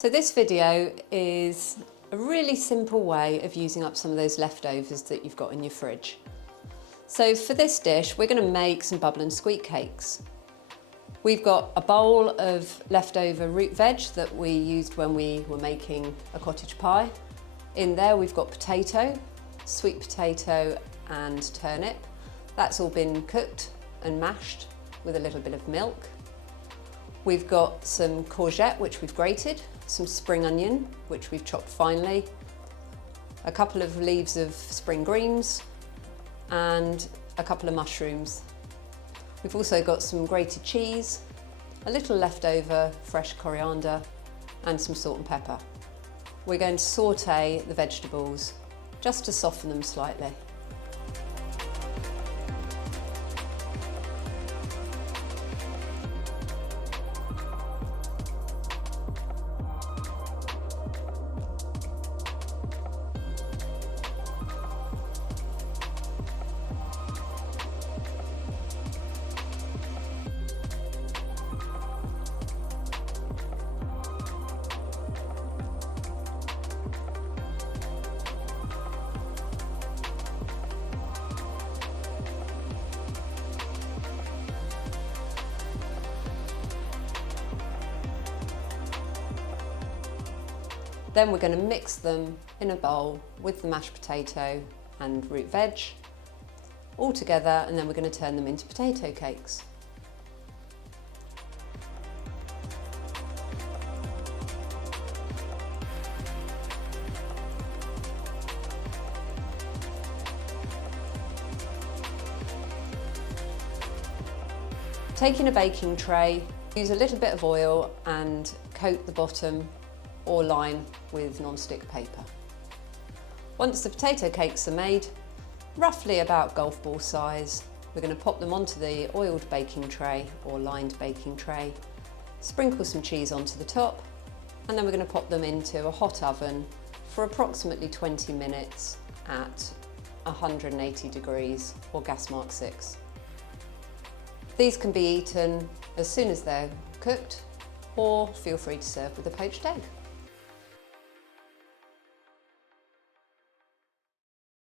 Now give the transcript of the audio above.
So this video is a really simple way of using up some of those leftovers that you've got in your fridge. So for this dish, we're going to make some bubble and squeak cakes. We've got a bowl of leftover root veg that we used when we were making a cottage pie. In there we've got potato, sweet potato and turnip. That's all been cooked and mashed with a little bit of milk. We've got some courgette, which we've grated, some spring onion, which we've chopped finely, a couple of leaves of spring greens, and a couple of mushrooms. We've also got some grated cheese, a little leftover fresh coriander, and some salt and pepper. We're going to saute the vegetables just to soften them slightly. Then we're going to mix them in a bowl with the mashed potato and root veg all together, and then we're going to turn them into potato cakes. Taking a baking tray, use a little bit of oil and coat the bottom or line with non-stick paper. Once the potato cakes are made, roughly about golf ball size, we're going to pop them onto the oiled baking tray or lined baking tray, sprinkle some cheese onto the top, and then we're going to pop them into a hot oven for approximately 20 minutes at 180 degrees or gas mark 6. These can be eaten as soon as they're cooked, or feel free to serve with a poached egg.